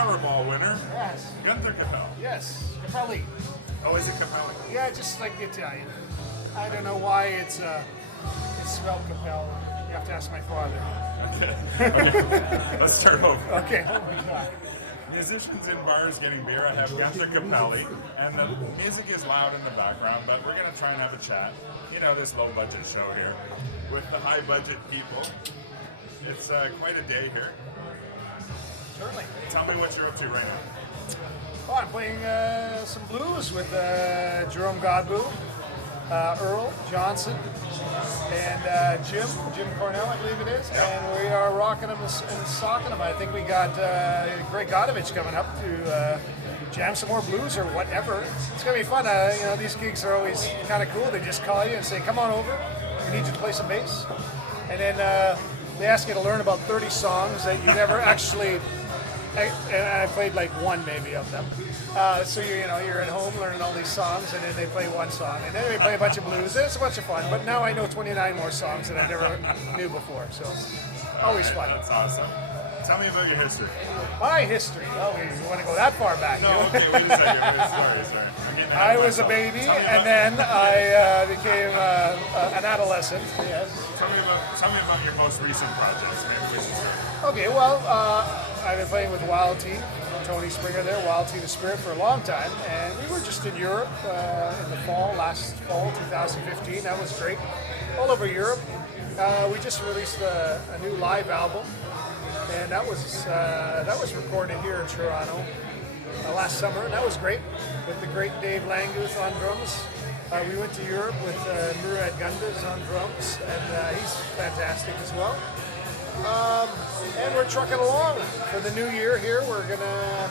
Powerball winner. Yes. Guenther Kapelle. Yes. Kapelle. Oh, is it Kapelle? Yeah, just like the Italian. I don't know why it's spelled Kapelle. You have to ask my father. Okay. Let's start over. Okay. Oh my God. Musicians in bars getting beer. I have Guenther Kapelle, and the music is loud in the background, but we're going to try and have a chat. You know, this low-budget show here with the high-budget people. It's quite a day here. Certainly. Tell me what you're up to right now. Oh, I'm playing some blues with Jerome Godboo, Earl Johnson, and Jim Cornell, I believe it is. And we are rocking them and socking them. I think we got Greg Godovitz coming up to jam some more blues or whatever. It's going to be fun. You know, these gigs are always kind of cool. They just call you and say, come on over. We need you to play some bass. And then they ask you to learn about 30 songs that you never actually... And I played like one maybe of them. So you're at home learning all these songs, and then they play one song, and then they play a bunch of blues. It's a bunch of fun. But now I know 29 more songs that I never knew before. So always fun. That's awesome. Tell me about your history. My history. Oh, you want to go that far back? No, okay, wait a second. Sorry. I was a baby, and then I became an adolescent. Yes. Tell me about your most recent projects. Maybe we should start. Okay, well, I've been playing with Wild Tea, Tony Springer there, Wild Tea the Spirit, for a long time, and we were just in Europe in the last fall, 2015. That was great. All over Europe. We just released a new live album, and that was recorded here in Toronto last summer, and that was great, with the great Dave Languth on drums. We went to Europe with Murad Gundas on drums, and he's fantastic as well. And we're trucking along for the new year here. We're going to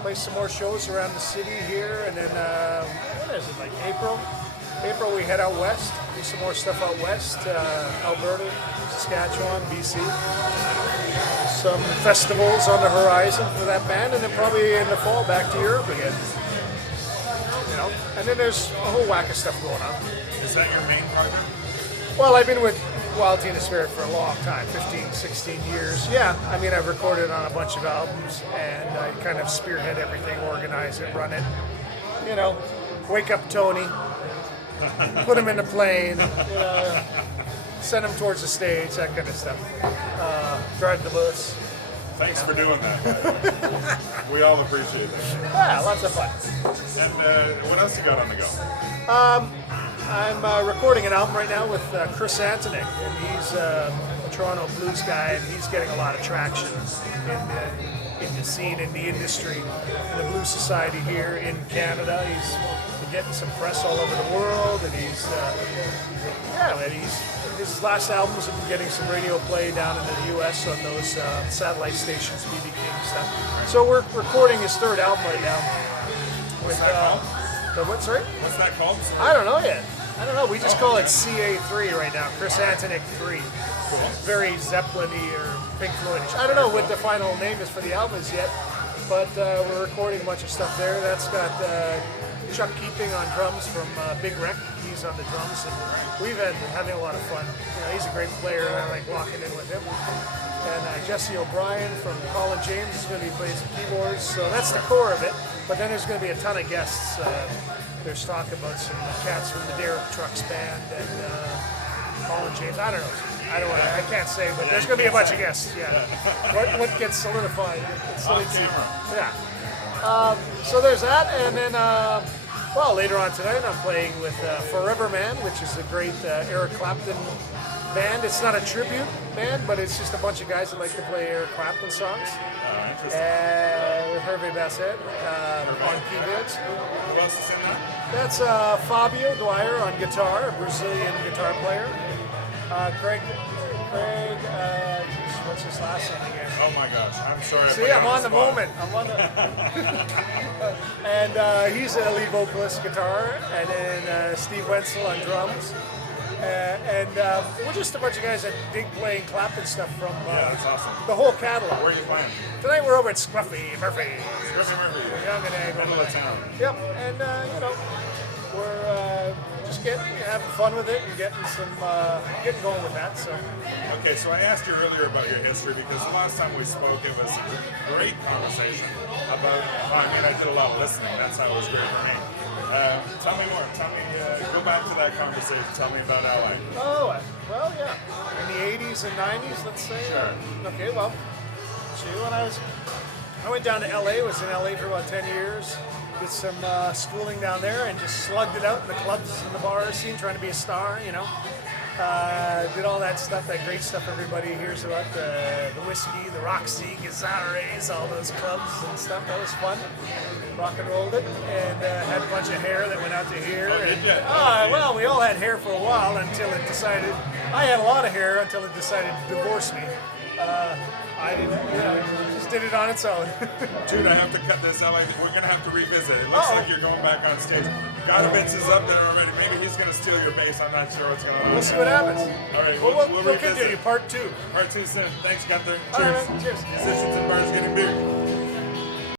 play some more shows around the city here, and then, what is it, like April? April we head out west, do some more stuff out west, Alberta, Saskatchewan, BC. Some festivals on the horizon for that band, and then probably in the fall back to Europe again. You know, and then there's a whole whack of stuff going on. Is that your main project? Well, I've been with Wild Tea and the Spirit for a long time, 15, 16 years. Yeah, I mean, I've recorded on a bunch of albums, and I kind of spearhead everything, organize it, run it. You know, wake up Tony, put him in the plane, send him towards the stage, that kind of stuff. Drive the bus. Thanks for doing that. We all appreciate it. Yeah, lots of fun. And what else you got on the go? I'm recording an album right now with Chris Antonik, and he's a Toronto blues guy, and he's getting a lot of traction in the scene, in the industry, in the blues society here in Canada. He's getting some press all over the world, and his last albums have been getting some radio play down in the U.S. on those satellite stations, BB King stuff. So we're recording his third album right now. With what? Sorry? What's that called? I don't know yet. I don't know. We just call it CA3 right now. Chris Antonik 3. Cool. Very Zeppelin-y or Pink Floyd-ish. I don't know what the final name is for the album is yet, but we're recording a bunch of stuff there. That's got Chuck Keeping on drums from Big Wreck. He's on the drums, and we've been having a lot of fun. You know, he's a great player, and I like walking in with him. And Jesse O'Brien from Colin James is going to be playing some keyboards, so that's the core of it. But then there's going to be a ton of guests. There's talk about some cats from the Derek Trucks band and Colin James. I don't know. I can't say, but there's going to be a bunch of guests. Yeah. What gets solidified? Yeah. So there's that, and then later on tonight I'm playing with Forever Man, which is a great Eric Clapton band. It's not a tribute band, but it's just a bunch of guys that like to play Eric Clapton songs. With Harve Bassett on keyboards. Who else is in that? That's Fabio Dwyer on guitar, a Brazilian guitar player. Craig, what's his last name again? Oh my gosh, I'm sorry. See, I'm on the moment. And he's a lead vocalist guitar, and then Steve Wenzel on drums. And we're just a bunch of guys that dig playing Clapton stuff from that's awesome. The whole catalog. Where are you playing? Tonight we're over at Scruffy Murphy. Scruffy Murphy. Young and Egg. Middle of town. Yep, and we're just having fun with it and getting going with that. So. Okay, so I asked you earlier about your history because the last time we spoke, it was great conversation about, well, I mean, I did a lot of listening. That's how it was great for me. Tell me more. Tell me, go back to that conversation. Tell me about LA. Oh, well, yeah. In the 80s and 90s, let's say. Sure. Okay, well, see, when I went down to LA, was in LA for about 10 years, did some schooling down there and just slugged it out in the clubs and the bar scene, trying to be a star, you know. Did all that stuff, that great stuff everybody hears about, the whiskey, the Roxy, Gazares, all those clubs and stuff. That was fun. Rock and rolled it, and had a bunch of hair that went out to here. Oh, did you? Well, we all had hair for a while until it decided, I had a lot of hair until it decided to divorce me. I didn't, just did it on its own. Dude, I have to cut this out. We're going to have to revisit. It looks like you're going back on stage. Godovitz is up there already. Maybe he's going to steal your bass. I'm not sure what's going on. We'll see what happens. All right, We'll revisit. continue, part 2. Part 2 soon. Thanks, Guenther. All Cheers. right, cheers. Musicians and bars getting beer.